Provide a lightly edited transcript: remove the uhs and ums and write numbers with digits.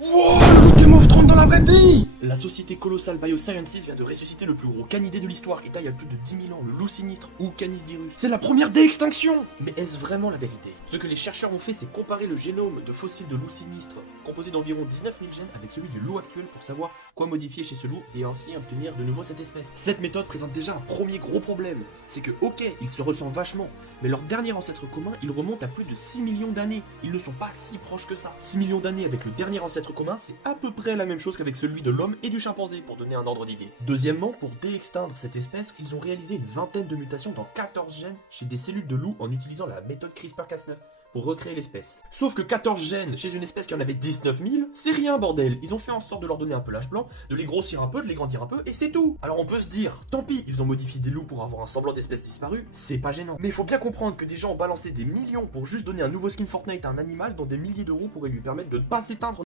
Wow, le Game of Thrones dans la vraie vie! La société colossale Biosciences vient de ressusciter le plus gros canidé de l'histoire et taille à plus de 10 000 ans, le loup sinistre ou Canisdirus. C'est la première d'extinction! Mais est-ce vraiment la vérité? Ce que les chercheurs ont fait, c'est comparer le génome de fossiles de loup sinistre, composé d'environ 19 000 gènes, avec celui du loup actuel pour savoir quoi modifier chez ce loup et ainsi obtenir de nouveau cette espèce. Cette méthode présente déjà un premier gros problème, c'est que ok, ils se ressemblent vachement, mais leur dernier ancêtre commun, il remonte à plus de 6 millions d'années. Ils ne sont pas si proches que ça. 6 millions d'années avec le dernier ancêtre commun, c'est à peu près la même chose qu'avec celui de l'homme et du chimpanzé, pour donner un ordre d'idée. Deuxièmement, pour déextindre cette espèce, ils ont réalisé une vingtaine de mutations dans 14 gènes chez des cellules de loup en utilisant la méthode CRISPR-Cas9 pour recréer l'espèce. Sauf que 14 gènes chez une espèce qui en avait 19 000, c'est rien bordel. Ils ont fait en sorte de leur donner un peu l'âge blanc, de les grossir un peu, de les grandir un peu, et c'est tout. Alors on peut se dire, tant pis, ils ont modifié des loups pour avoir un semblant d'espèce disparue, c'est pas gênant. Mais il faut bien comprendre que des gens ont balancé des millions pour juste donner un nouveau skin Fortnite à un animal dont des milliers d'euros pourraient lui permettre de ne pas s'éteindre